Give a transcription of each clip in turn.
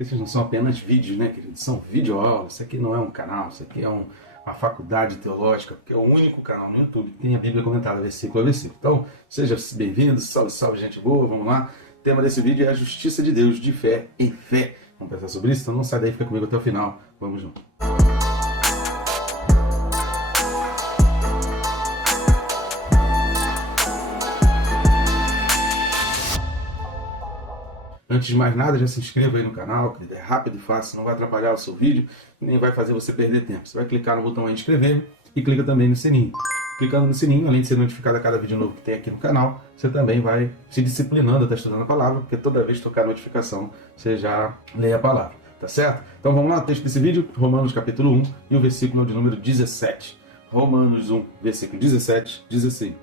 Esses não são apenas vídeos, né, queridos? São videoaulas. Isso aqui não é um canal, isso aqui é uma faculdade teológica, porque é o único canal no YouTube que tem a Bíblia comentada versículo a versículo. Então, seja bem-vindo, salve, salve, gente boa, vamos lá. O tema desse vídeo é a justiça de Deus, de fé em fé. Vamos pensar sobre isso? Então não sai daí, fica comigo até o final. Vamos junto. Antes de mais nada, já se inscreva aí no canal, que é rápido e fácil, não vai atrapalhar o seu vídeo, nem vai fazer você perder tempo. Você vai clicar no botão aí inscrever e clica também no sininho. Clicando no sininho, além de ser notificado a cada vídeo novo que tem aqui no canal, você também vai se disciplinando até estudando a palavra, porque toda vez que tocar notificação, você já lê a palavra, tá certo? Então vamos lá, o texto desse vídeo, Romanos capítulo 1 e o versículo de número 17. Romanos 1, versículo 17, diz assim: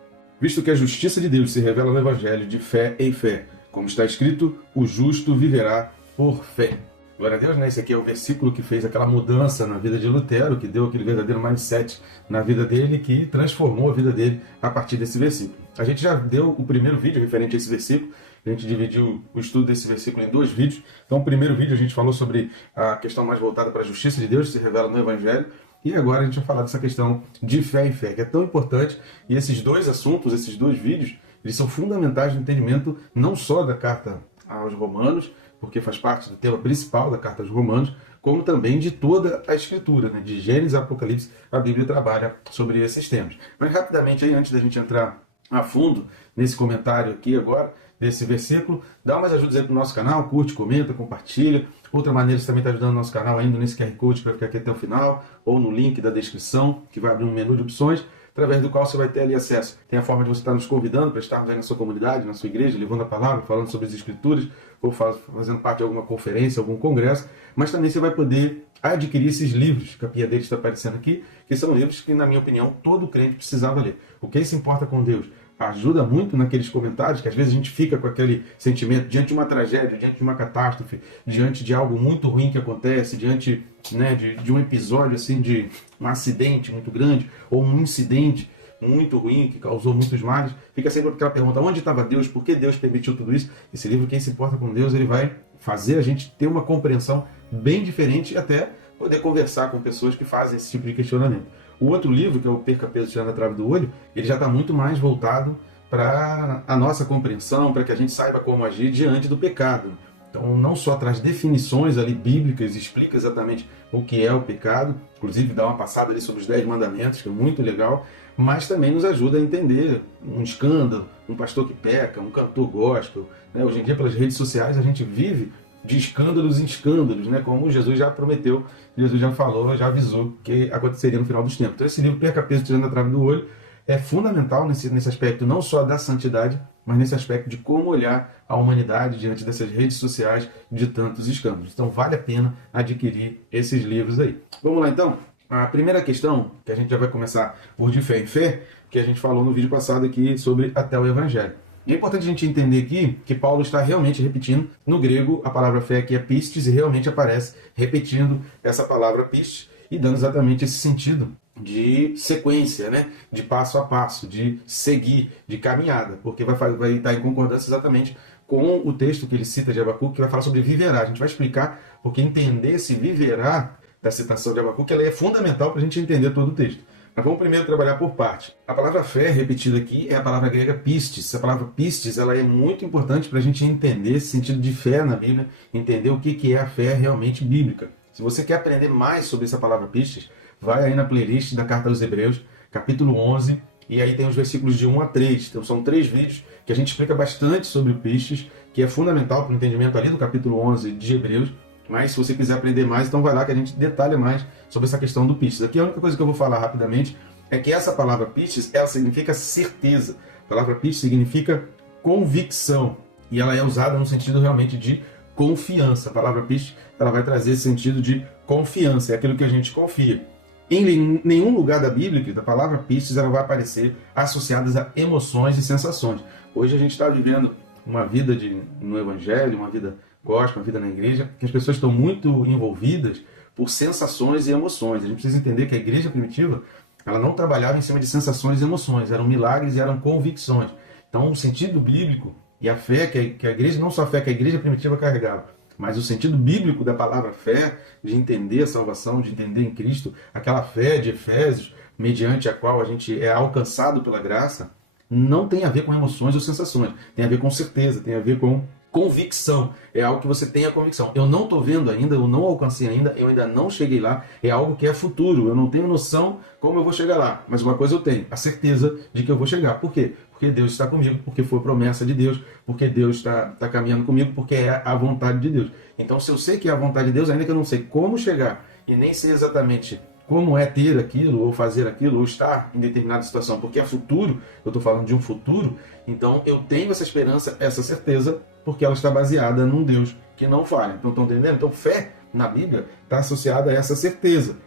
visto que a justiça de Deus se revela no Evangelho de fé em fé, como está escrito, o justo viverá por fé. Glória a Deus, né? Esse aqui é o versículo que fez aquela mudança na vida de Lutero, que deu aquele verdadeiro mindset na vida dele, que transformou a vida dele a partir desse versículo. A gente já deu o primeiro vídeo referente a esse versículo, a gente dividiu o estudo desse versículo em 2 vídeos. Então, o primeiro vídeo a gente falou sobre a questão mais voltada para a justiça de Deus, que se revela no Evangelho, e agora a gente vai falar dessa questão de fé em fé, que é tão importante, e esses dois assuntos, esses 2 vídeos, eles são fundamentais no entendimento não só da carta aos Romanos, porque faz parte do tema principal da carta aos Romanos, como também de toda a Escritura, né? De Gênesis a Apocalipse, a Bíblia trabalha sobre esses temas. Mas rapidamente, aí, antes da gente entrar a fundo nesse comentário aqui agora, desse versículo, dá umas ajudas aí pro nosso canal, curte, comenta, compartilha. Outra maneira, você também está ajudando o nosso canal ainda nesse QR Code que vai ficar aqui até o final, ou no link da descrição, que vai abrir um menu de opções, através do qual você vai ter ali acesso. Tem a forma de você estar nos convidando para estarmos aí na sua comunidade, na sua igreja, levando a palavra, falando sobre as escrituras, ou fazendo parte de alguma conferência, algum congresso, mas também você vai poder adquirir esses livros, a capinha deles está aparecendo aqui, que são livros que, na minha opinião, todo crente precisava ler. O que se importa com Deus? Ajuda muito naqueles comentários, que às vezes a gente fica com aquele sentimento diante de uma tragédia, diante de uma catástrofe, diante de algo muito ruim que acontece, diante, né, de um episódio assim, de um acidente muito grande, ou um incidente muito ruim que causou muitos males. Fica sempre aquela pergunta: onde estava Deus? Por que Deus permitiu tudo isso? Esse livro, Quem se importa com Deus, ele vai fazer a gente ter uma compreensão bem diferente e até poder conversar com pessoas que fazem esse tipo de questionamento. O outro livro, que é o Perca Peso Tirando a Trave do Olho, ele já está muito mais voltado para a nossa compreensão, para que a gente saiba como agir diante do pecado. Então, não só traz definições ali bíblicas, explica exatamente o que é o pecado, inclusive dá uma passada ali sobre os 10 mandamentos, que é muito legal, mas também nos ajuda a entender um escândalo, um pastor que peca, um cantor gospel, né? Hoje em dia, pelas redes sociais, a gente vive de escândalos em escândalos, né? Como Jesus já prometeu, Jesus já falou, já avisou que aconteceria no final dos tempos. Então esse livro, Perca Peso Tirando a Trave do Olho, é fundamental nesse aspecto não só da santidade, mas nesse aspecto de como olhar a humanidade diante dessas redes sociais de tantos escândalos. Então vale a pena adquirir esses livros aí. Vamos lá então? A primeira questão, que a gente já vai começar por de fé em fé, que a gente falou no vídeo passado aqui sobre até o Evangelho. E é importante a gente entender aqui que Paulo está realmente repetindo, no grego, a palavra fé aqui é pistes, e realmente aparece repetindo essa palavra pistes, e dando exatamente esse sentido de sequência, né? De passo a passo, de seguir, de caminhada, porque vai estar em concordância exatamente com o texto que ele cita de Abacuque, que vai falar sobre viverá. A gente vai explicar, porque entender esse viverá da citação de Abacuque, ela é fundamental para a gente entender todo o texto. Mas vamos primeiro trabalhar por parte. A palavra fé repetida aqui é a palavra grega pistes. A palavra pistes, ela é muito importante para a gente entender esse sentido de fé na Bíblia, entender o que é a fé realmente bíblica. Se você quer aprender mais sobre essa palavra pistes, vai aí na playlist da Carta aos Hebreus, capítulo 11, e aí tem os versículos de 1 a 3. Então são 3 vídeos que a gente explica bastante sobre o pistes, que é fundamental para o entendimento ali do capítulo 11 de Hebreus. Mas se você quiser aprender mais, então vai lá que a gente detalha mais sobre essa questão do pistes. Aqui a única coisa que eu vou falar rapidamente é que essa palavra pistes, ela significa certeza. A palavra pistes significa convicção. E ela é usada no sentido realmente de confiança. A palavra pistes, ela vai trazer esse sentido de confiança. É aquilo que a gente confia. Em nenhum lugar da Bíblia, da palavra pistes, ela vai aparecer associada a emoções e sensações. Hoje a gente está vivendo uma vida no Evangelho, uma vida gospel, uma vida na igreja, que as pessoas estão muito envolvidas por sensações e emoções. A gente precisa entender que a igreja primitiva, ela não trabalhava em cima de sensações e emoções, eram milagres e eram convicções. Então o sentido bíblico e a fé que a igreja, não só a fé que a igreja primitiva carregava, Mas o sentido bíblico da palavra fé, de entender a salvação, de entender em Cristo, aquela fé de Efésios, mediante a qual a gente é alcançado pela graça, não tem a ver com emoções ou sensações. Tem a ver com certeza, tem a ver com convicção. É algo que você tem a convicção. Eu não estou vendo ainda, eu não alcancei ainda, eu ainda não cheguei lá. É algo que é futuro. Eu não tenho noção como eu vou chegar lá. Mas uma coisa eu tenho, a certeza de que eu vou chegar. Por quê? Porque Deus está comigo, porque foi promessa de Deus, porque Deus está caminhando comigo, porque é a vontade de Deus. Então, se eu sei que é a vontade de Deus, ainda que eu não sei como chegar e nem sei exatamente como é ter aquilo, ou fazer aquilo, ou estar em determinada situação, porque é futuro, eu estou falando de um futuro, então eu tenho essa esperança, essa certeza, porque ela está baseada num Deus que não falha. Então, estão entendendo? Então, fé na Bíblia está associada a essa certeza.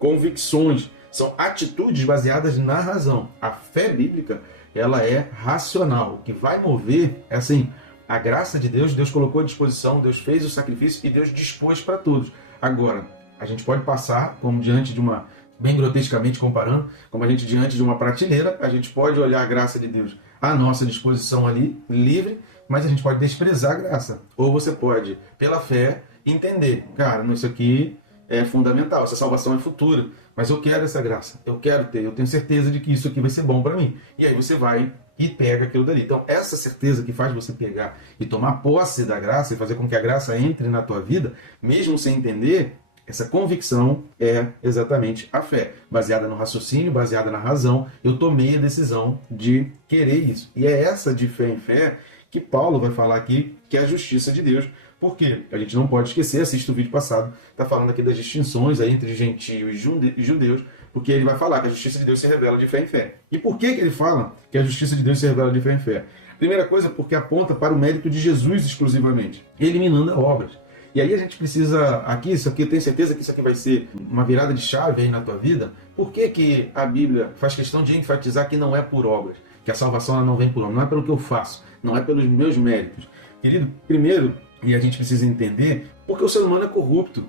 Convicções são atitudes baseadas na razão. A fé bíblica, ela é racional. O que vai mover é assim, a graça de Deus, Deus colocou à disposição, Deus fez o sacrifício e Deus dispôs para todos. Agora, a gente pode passar, como diante de uma, bem grotescamente comparando, como a gente diante de uma prateleira, a gente pode olhar a graça de Deus à nossa disposição ali, livre, mas a gente pode desprezar a graça. Ou você pode, pela fé, entender, cara, isso aqui é fundamental, essa salvação é futura, mas eu quero essa graça, eu quero ter, eu tenho certeza de que isso aqui vai ser bom para mim. E aí você vai e pega aquilo dali. Então, essa certeza que faz você pegar e tomar posse da graça e fazer com que a graça entre na tua vida, mesmo sem entender, essa convicção é exatamente a fé, baseada no raciocínio, baseada na razão. Eu tomei a decisão de querer isso. E é essa de fé em fé que Paulo vai falar aqui, que é a justiça de Deus. Por quê? A gente não pode esquecer, assiste o vídeo passado, está falando aqui das distinções aí entre gentio e judeus, porque ele vai falar que a justiça de Deus se revela de fé em fé. E por que ele fala que a justiça de Deus se revela de fé em fé? Primeira coisa, porque aponta para o mérito de Jesus exclusivamente, eliminando obras. E aí a gente precisa, isso aqui, eu tenho certeza que isso aqui vai ser uma virada de chave aí na tua vida. Por que que a Bíblia faz questão de enfatizar que não é por obras? Que a salvação ela não vem por obras, não é pelo que eu faço, não é pelos meus méritos. Querido, primeiro, e a gente precisa entender, porque o ser humano é corrupto.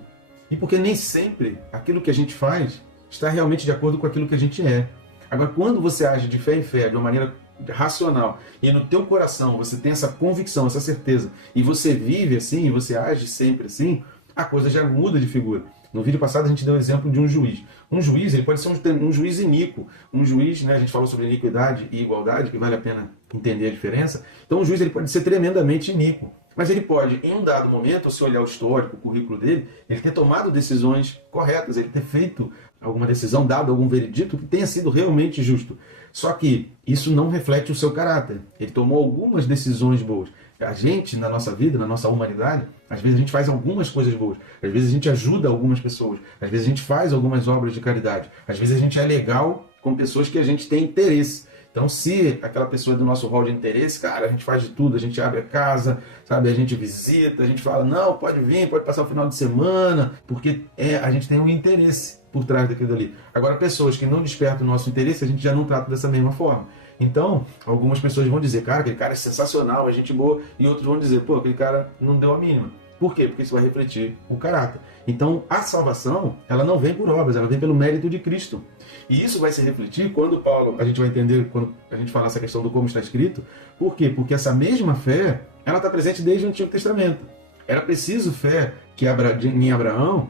E porque nem sempre aquilo que a gente faz está realmente de acordo com aquilo que a gente é. Agora, quando você age de fé em fé, de uma maneira racional, e no teu coração você tem essa convicção, essa certeza, e você vive assim, e você age sempre assim, a coisa já muda de figura. No vídeo passado a gente deu o exemplo de um juiz. Um juiz, ele pode ser um juiz iníquo. Um juiz, né, a gente falou sobre iniquidade e igualdade, que vale a pena entender a diferença. Então um juiz ele pode ser tremendamente iníquo. Mas ele pode, em um dado momento, se olhar o histórico, o currículo dele, ele ter tomado decisões corretas, ele ter feito alguma decisão, dado algum veredito que tenha sido realmente justo. Só que isso não reflete o seu caráter. Ele tomou algumas decisões boas. A gente, na nossa vida, na nossa humanidade, às vezes a gente faz algumas coisas boas. Às vezes a gente ajuda algumas pessoas. Às vezes a gente faz algumas obras de caridade. Às vezes a gente é legal com pessoas que a gente tem interesse. Então, se aquela pessoa é do nosso rol de interesse, cara, a gente faz de tudo, a gente abre a casa, sabe, a gente visita, a gente fala, não, pode vir, pode passar o final de semana, porque a gente tem um interesse por trás daquilo ali. Agora, pessoas que não despertam o nosso interesse, a gente já não trata dessa mesma forma. Então, algumas pessoas vão dizer, cara, aquele cara é sensacional, é gente boa, e outros vão dizer, pô, aquele cara não deu a mínima. Por quê? Porque isso vai refletir o caráter. Então, a salvação, ela não vem por obras, ela vem pelo mérito de Cristo. E isso vai se refletir quando Paulo, a gente vai entender quando a gente falar essa questão do como está escrito. Por quê? Porque essa mesma fé, ela está presente desde o Antigo Testamento. Era preciso fé que em Abraão,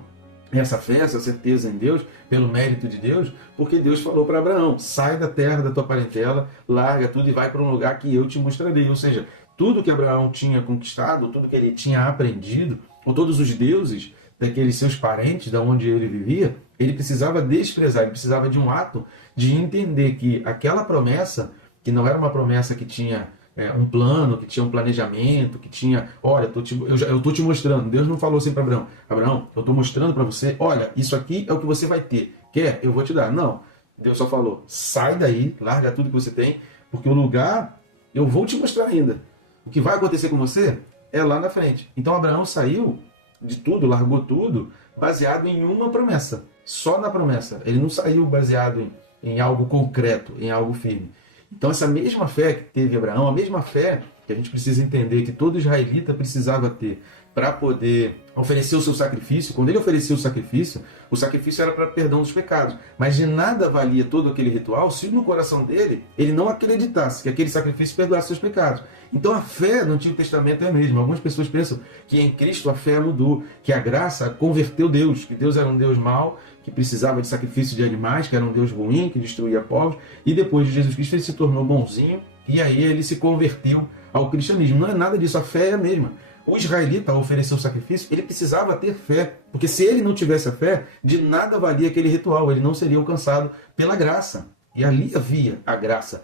essa fé, essa certeza em Deus, pelo mérito de Deus, porque Deus falou para Abraão, sai da terra da tua parentela, larga tudo e vai para um lugar que eu te mostrarei. Ou seja, tudo que Abraão tinha conquistado, tudo que ele tinha aprendido, ou todos os deuses daqueles seus parentes, da onde ele vivia, ele precisava desprezar, ele precisava de um ato de entender que aquela promessa, que não era uma promessa que tinha um plano, que tinha um planejamento, que tinha, olha, eu estou te mostrando, Deus não falou assim para Abraão, Abraão, eu estou mostrando para você, olha, isso aqui é o que você vai ter, quer? Eu vou te dar. Não, Deus só falou, sai daí, larga tudo que você tem, porque o lugar, eu vou te mostrar ainda. O que vai acontecer com você é lá na frente. Então Abraão saiu de tudo, largou tudo, baseado em uma promessa. Só na promessa. Ele não saiu baseado em algo concreto, em algo firme. Então essa mesma fé que teve Abraão, a mesma fé que a gente precisa entender que todo israelita precisava ter para poder oferecer o seu sacrifício. Quando ele oferecia o sacrifício era para perdão dos pecados. Mas de nada valia todo aquele ritual se no coração dele ele não acreditasse que aquele sacrifício perdoasse seus pecados. Então a fé no Antigo Testamento é a mesma. Algumas pessoas pensam que em Cristo a fé mudou, que a graça converteu Deus, que Deus era um Deus mau, que precisava de sacrifício de animais, que era um Deus ruim, que destruía povos, e depois de Jesus Cristo ele se tornou bonzinho, e aí ele se converteu ao cristianismo. Não é nada disso, a fé é a mesma. O israelita, ao oferecer o sacrifício, ele precisava ter fé, porque se ele não tivesse a fé, de nada valia aquele ritual, ele não seria alcançado pela graça. E ali havia a graça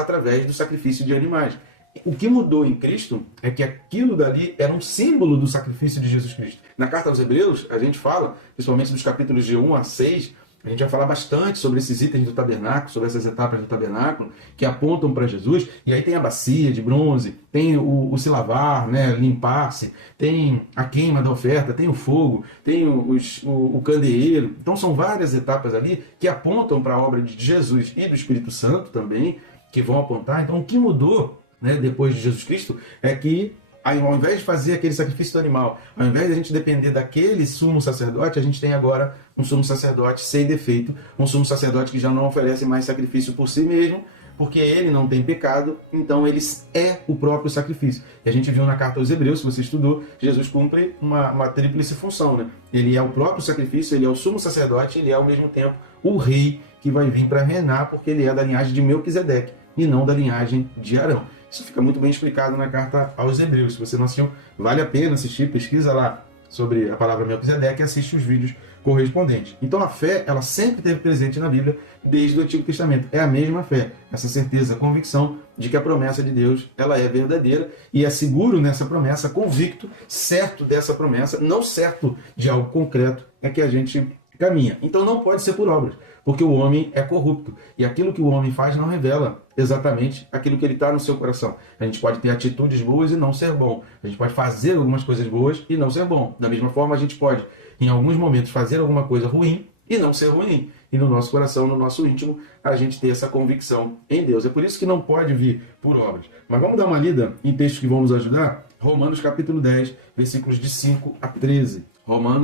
através do sacrifício de animais. O que mudou em Cristo é que aquilo dali era um símbolo do sacrifício de Jesus Cristo. Na carta aos Hebreus, a gente fala, principalmente dos capítulos de 1 a 6, a gente vai falar bastante sobre esses itens do tabernáculo, sobre essas etapas do tabernáculo, que apontam para Jesus. E aí tem a bacia de bronze, tem o se lavar, né, limpar-se, tem a queima da oferta, tem o fogo, tem o candeeiro. Então são várias etapas ali que apontam para a obra de Jesus e do Espírito Santo também, que vão apontar. Então o que mudou, né, depois de Jesus Cristo é que ao invés de fazer aquele sacrifício do animal, ao invés de a gente depender daquele sumo sacerdote, a gente tem agora um sumo sacerdote sem defeito, um sumo sacerdote que já não oferece mais sacrifício por si mesmo, porque ele não tem pecado, então ele é o próprio sacrifício. E a gente viu na carta aos Hebreus, se você estudou, Jesus cumpre uma tríplice função, né? Ele é o próprio sacrifício, ele é o sumo sacerdote, ele é ao mesmo tempo o rei que vai vir para reinar, porque ele é da linhagem de Melquisedeque e não da linhagem de Arão. Isso fica muito bem explicado na carta aos Hebreus. Se você não assistiu, vale a pena assistir, pesquisa lá sobre a palavra Melquisedeque e assiste os vídeos correspondentes. Então a fé, ela sempre esteve presente na Bíblia desde o Antigo Testamento. É a mesma fé, essa certeza, convicção de que a promessa de Deus, ela é verdadeira e é seguro nessa promessa, convicto, certo dessa promessa, não certo de algo concreto, é que a gente caminha. Então não pode ser por obras, porque o homem é corrupto e aquilo que o homem faz não revela exatamente aquilo que ele está no seu coração. A gente pode ter atitudes boas e não ser bom. A gente pode fazer algumas coisas boas e não ser bom. Da mesma forma, a gente pode, em alguns momentos, fazer alguma coisa ruim e não ser ruim. E no nosso coração, no nosso íntimo, a gente tem essa convicção em Deus. É por isso que não pode vir por obras. Mas vamos dar uma lida em textos que vão nos ajudar? Romanos capítulo 10, versículos de 5 a 13.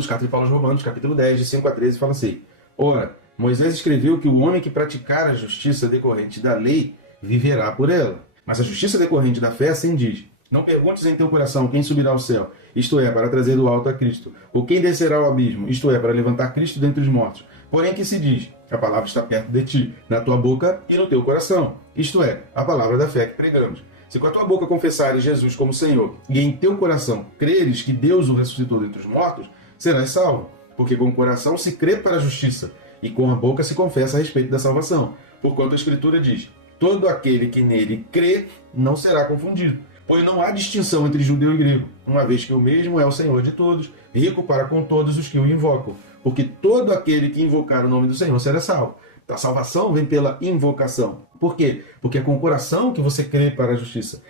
Carta de Paulo aos Romanos, capítulo 10, de 5 a 13, fala assim: Ora, Moisés escreveu que o homem que praticar a justiça decorrente da lei viverá por ela. Mas a justiça decorrente da fé assim diz: Não perguntes em teu coração quem subirá ao céu, isto é, para trazer do alto a Cristo, ou quem descerá ao abismo, isto é, para levantar Cristo dentre os mortos. Porém que se diz: A palavra está perto de ti, na tua boca e no teu coração, isto é, a palavra da fé que pregamos. Se com a tua boca confessares Jesus como Senhor, e em teu coração creres que Deus o ressuscitou dentre os mortos, serás salvo. Porque com o coração se crê para a justiça, e com a boca se confessa a respeito da salvação. Porquanto a Escritura diz: Todo aquele que nele crê não será confundido. Pois não há distinção entre judeu e grego, uma vez que o mesmo é o Senhor de todos, rico para com todos os que o invocam. Porque todo aquele que invocar o nome do Senhor será salvo. A salvação vem pela invocação. Por quê? Porque é com o coração que você crê para a justiça.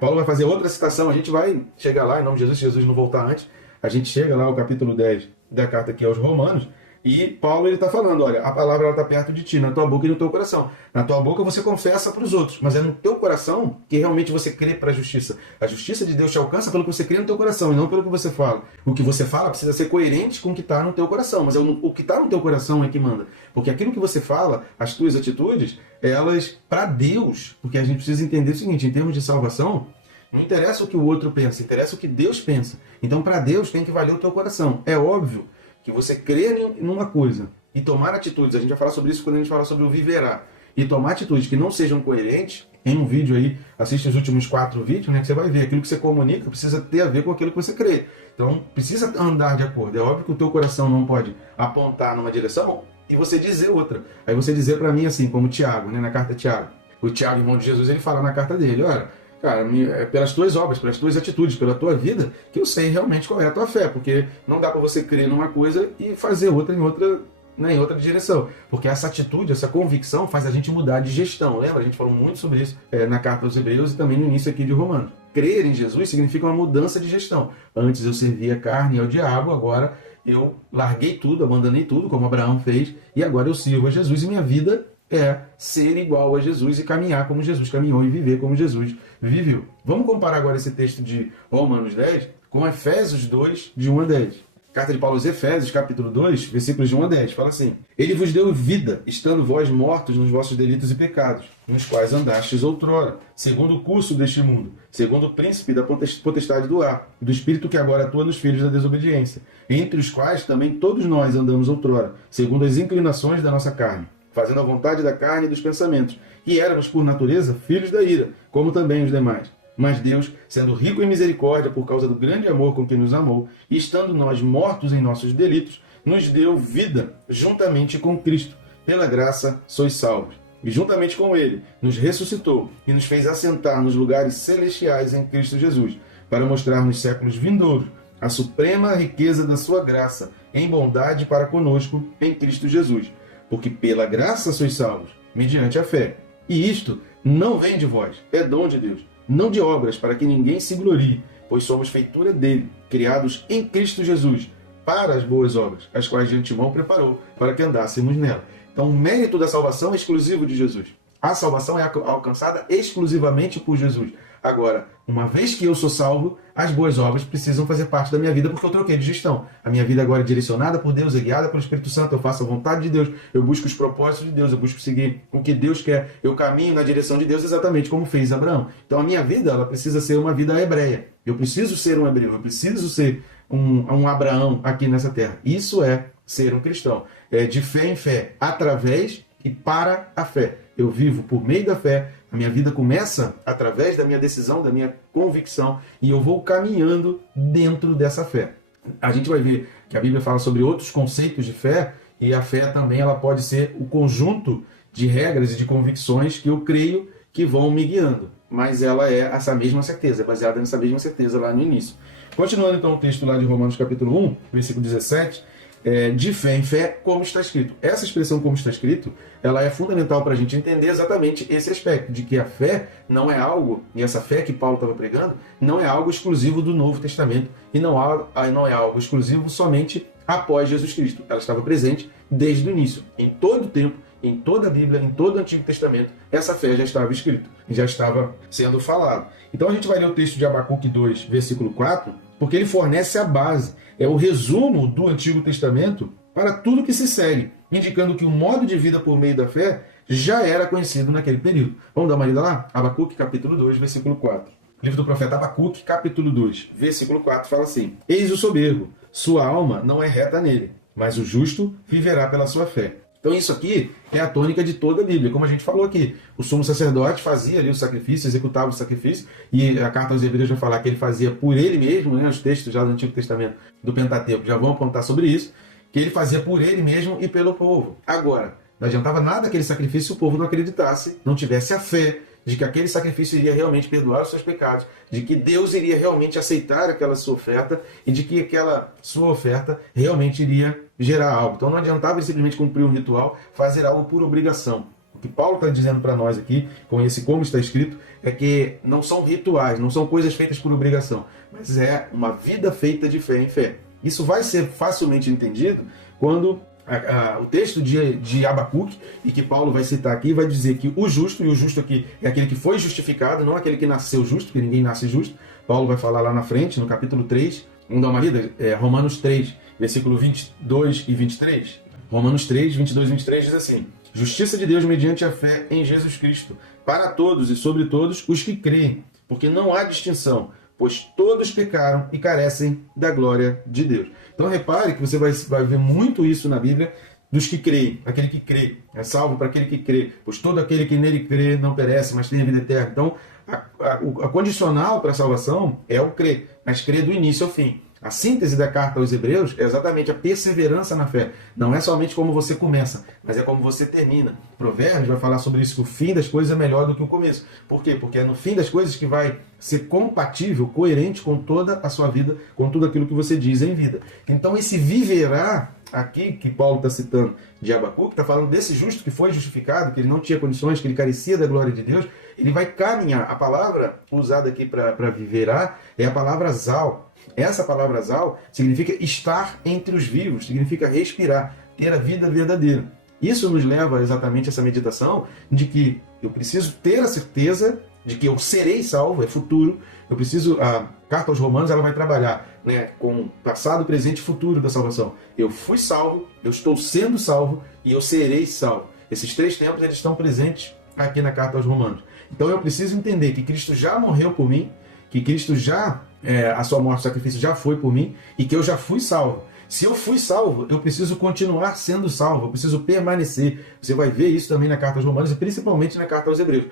Paulo vai fazer outra citação, a gente vai chegar lá, em nome de Jesus, se Jesus não voltar antes, a gente chega lá ao capítulo 10 da carta aqui aos Romanos, e Paulo está falando, olha, a palavra está perto de ti, na tua boca e no teu coração. Na tua boca você confessa para os outros, mas é no teu coração que realmente você crê para a justiça. A justiça de Deus te alcança pelo que você crê no teu coração e não pelo que você fala. O que você fala precisa ser coerente com o que está no teu coração, mas o que está no teu coração é que manda. Porque aquilo que você fala, as tuas atitudes, elas, para Deus, porque a gente precisa entender o seguinte, em termos de salvação, não interessa o que o outro pensa, interessa o que Deus pensa. Então, para Deus tem que valer o teu coração. É óbvio que você crer numa coisa e tomar atitudes, a gente vai falar sobre isso quando a gente falar sobre o viverá, e tomar atitudes que não sejam coerentes, tem um vídeo aí, assiste os últimos 4 vídeos, né, que você vai ver, aquilo que você comunica precisa ter a ver com aquilo que você crê. Então, precisa andar de acordo. É óbvio que o teu coração não pode apontar numa direção e você dizer outra. Aí você dizer para mim assim, como Tiago, né, na carta de Tiago. O Tiago, irmão de Jesus, ele fala na carta dele, olha, cara, é pelas tuas obras, pelas tuas atitudes, pela tua vida, que eu sei realmente qual é a tua fé, porque não dá para você crer numa coisa e fazer outra em outra direção, porque essa atitude, essa convicção faz a gente mudar de gestão, lembra? A gente falou muito sobre isso na carta aos Hebreus e também no início aqui de Romanos. Crer em Jesus significa uma mudança de gestão. Antes eu servia a carne e ao diabo, agora eu larguei tudo, abandonei tudo, como Abraão fez, e agora eu sirvo a Jesus e minha vida é ser igual a Jesus e caminhar como Jesus caminhou e viver como Jesus viveu. Vamos comparar agora esse texto de Romanos 10 com Efésios 2, de 1 a 10. Carta de Paulo aos Efésios, capítulo 2, versículos de 1 a 10, fala assim: Ele vos deu vida, estando vós mortos nos vossos delitos e pecados, nos quais andastes outrora, segundo o curso deste mundo, segundo o príncipe da potestade do ar, do espírito que agora atua nos filhos da desobediência, entre os quais também todos nós andamos outrora, segundo as inclinações da nossa carne, fazendo a vontade da carne e dos pensamentos, e éramos, por natureza, filhos da ira, como também os demais. Mas Deus, sendo rico em misericórdia por causa do grande amor com que nos amou, e estando nós mortos em nossos delitos, nos deu vida juntamente com Cristo. Pela graça sois salvos. E juntamente com Ele nos ressuscitou e nos fez assentar nos lugares celestiais em Cristo Jesus, para mostrar nos séculos vindouros a suprema riqueza da sua graça, em bondade para conosco em Cristo Jesus. Porque pela graça sois salvos, mediante a fé. E isto não vem de vós, é dom de Deus, não de obras, para que ninguém se glorie, pois somos feitura dele, criados em Cristo Jesus, para as boas obras, as quais de antemão preparou, para que andássemos nela. Então, o mérito da salvação é exclusivo de Jesus. A salvação é alcançada exclusivamente por Jesus. Agora, uma vez que eu sou salvo, as boas obras precisam fazer parte da minha vida, porque eu troquei de gestão. A minha vida agora é direcionada por Deus, é guiada pelo Espírito Santo, eu faço a vontade de Deus, eu busco os propósitos de Deus, eu busco seguir o que Deus quer, eu caminho na direção de Deus exatamente como fez Abraão. Então a minha vida, ela precisa ser uma vida hebreia. Eu preciso ser um hebreu, eu preciso ser um Abraão aqui nessa terra. Isso é ser um cristão. É de fé em fé, através e para a fé. Eu vivo por meio da fé, a minha vida começa através da minha decisão, da minha convicção, e eu vou caminhando dentro dessa fé. A gente vai ver que a Bíblia fala sobre outros conceitos de fé, e a fé também ela pode ser o conjunto de regras e de convicções que eu creio que vão me guiando. Mas ela é essa mesma certeza, é baseada nessa mesma certeza lá no início. Continuando então o texto lá de Romanos capítulo 1, versículo 17, de fé em fé, como está escrito. Essa expressão como está escrito, ela é fundamental para a gente entender exatamente esse aspecto, de que a fé não é algo, e essa fé que Paulo estava pregando, não é algo exclusivo do Novo Testamento, e não é algo exclusivo somente após Jesus Cristo. Ela estava presente desde o início, em todo o tempo, em toda a Bíblia, em todo o Antigo Testamento, essa fé já estava escrita, já estava sendo falado. Então a gente vai ler o texto de Abacuque 2, versículo 4, porque ele fornece a base, é o resumo do Antigo Testamento para tudo que se segue, indicando que o modo de vida por meio da fé já era conhecido naquele período. Vamos dar uma lida lá? Abacuque capítulo 2, versículo 4. Livro do profeta Abacuque, capítulo 2, versículo 4, fala assim: Eis o soberbo, sua alma não é reta nele, mas o justo viverá pela sua fé. Então isso aqui é a tônica de toda a Bíblia, como a gente falou aqui. O sumo sacerdote fazia ali o sacrifício, executava o sacrifício, e a carta aos Hebreus vai falar que ele fazia por ele mesmo, né? Os textos já do Antigo Testamento, do Pentateuco, já vão apontar sobre isso, que ele fazia por ele mesmo e pelo povo. Agora, não adiantava nada aquele sacrifício se o povo não acreditasse, não tivesse a fé de que aquele sacrifício iria realmente perdoar os seus pecados, de que Deus iria realmente aceitar aquela sua oferta e de que aquela sua oferta realmente iria gerar algo. Então não adiantava ele simplesmente cumprir um ritual, fazer algo por obrigação. O que Paulo está dizendo para nós aqui, com esse como está escrito, é que não são rituais, não são coisas feitas por obrigação, mas é uma vida feita de fé em fé. Isso vai ser facilmente entendido quando o texto de Abacuque, e que Paulo vai citar aqui, vai dizer que o justo, e o justo aqui é aquele que foi justificado, não aquele que nasceu justo, porque ninguém nasce justo. Paulo vai falar lá na frente, no capítulo 3, vamos dar uma lida, Romanos 3, versículo 22 e 23. Romanos 3, 22 e 23 diz assim: Justiça de Deus mediante a fé em Jesus Cristo, para todos e sobre todos os que creem, porque não há distinção, pois todos pecaram e carecem da glória de Deus. Então repare que você vai ver muito isso na Bíblia, dos que creem, aquele que crê, é salvo para aquele que crê, pois todo aquele que nele crê não perece, mas tem a vida eterna. Então a condicional para a salvação é o crer, mas crer do início ao fim. A síntese da carta aos Hebreus é exatamente a perseverança na fé. Não é somente como você começa, mas é como você termina. Provérbios vai falar sobre isso, que o fim das coisas é melhor do que o começo. Por quê? Porque é no fim das coisas que vai ser compatível, coerente com toda a sua vida, com tudo aquilo que você diz em vida. Então esse viverá aqui, que Paulo está citando de Abacuque, está falando desse justo que foi justificado, que ele não tinha condições, que ele carecia da glória de Deus, ele vai caminhar. A palavra usada aqui para viverá é a palavra zal. Essa palavra zal significa estar entre os vivos, significa respirar, ter a vida verdadeira. Isso nos leva exatamente a essa meditação de que eu preciso ter a certeza de que eu serei salvo, é futuro. Eu preciso, a carta aos Romanos, ela vai trabalhar, né, com passado, presente e futuro da salvação. Eu fui salvo, eu estou sendo salvo e eu serei salvo. Esses três tempos, eles estão presentes aqui na carta aos Romanos. Então eu preciso entender que Cristo já morreu por mim, que Cristo já, a sua morte, o sacrifício já foi por mim e que eu já fui salvo. Se eu fui salvo, eu preciso continuar sendo salvo, eu preciso permanecer. Você vai ver isso também na carta aos Romanos e principalmente na carta aos Hebreus.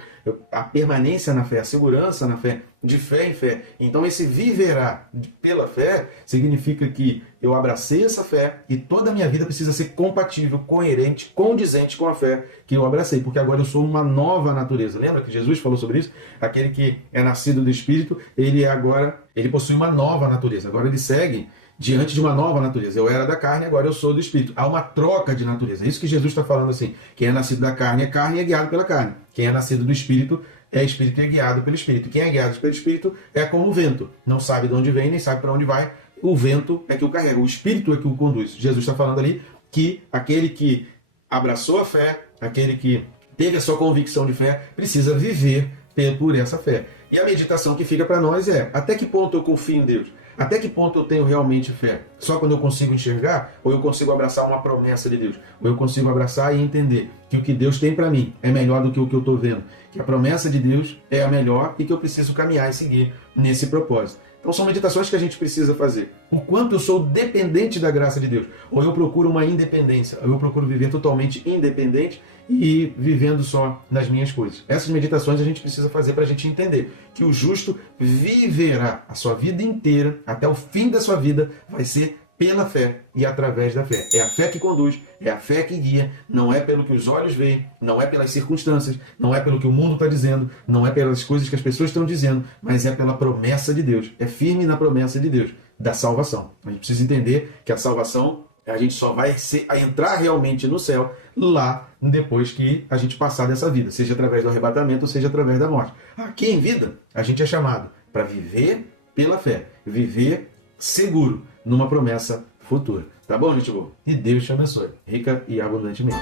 A permanência na fé, a segurança na fé, de fé em fé. Então esse viverá pela fé significa que eu abracei essa fé e toda a minha vida precisa ser compatível, coerente, condizente com a fé que eu abracei, porque agora eu sou uma nova natureza. Lembra que Jesus falou sobre isso? Aquele que é nascido do Espírito, ele possui uma nova natureza. Agora ele segue diante de uma nova natureza. Eu era da carne, agora eu sou do Espírito. Há uma troca de natureza. É isso que Jesus está falando assim. Quem é nascido da carne e é guiado pela carne. Quem é nascido do Espírito e é guiado pelo Espírito. Quem é guiado pelo Espírito é como o vento. Não sabe de onde vem, nem sabe para onde vai. O vento é que o carrega. O Espírito é que o conduz. Jesus está falando ali que aquele que abraçou a fé, aquele que teve a sua convicção de fé, precisa viver por essa fé. E a meditação que fica para nós é: até que ponto eu confio em Deus? Até que ponto eu tenho realmente fé? Só quando eu consigo enxergar? Ou eu consigo abraçar uma promessa de Deus? Ou eu consigo abraçar e entender que o que Deus tem para mim é melhor do que o que eu estou vendo? Que a promessa de Deus é a melhor e que eu preciso caminhar e seguir nesse propósito. Então são meditações que a gente precisa fazer. O quanto eu sou dependente da graça de Deus. Ou eu procuro uma independência. Ou eu procuro viver totalmente independente e vivendo só nas minhas coisas. Essas meditações a gente precisa fazer para a gente entender que o justo viverá a sua vida inteira, até o fim da sua vida, vai ser pela fé e através da fé. É a fé que conduz, é a fé que guia, não é pelo que os olhos veem, não é pelas circunstâncias, não é pelo que o mundo está dizendo, não é pelas coisas que as pessoas estão dizendo, mas é pela promessa de Deus. É firme na promessa de Deus, da salvação. A gente precisa entender que a salvação, a gente só vai entrar realmente no céu lá depois que a gente passar dessa vida, seja através do arrebatamento ou seja através da morte. Aqui em vida, a gente é chamado para viver pela fé, viver seguro numa promessa futura. Tá bom, gente boa? E Deus te abençoe, rica e abundantemente.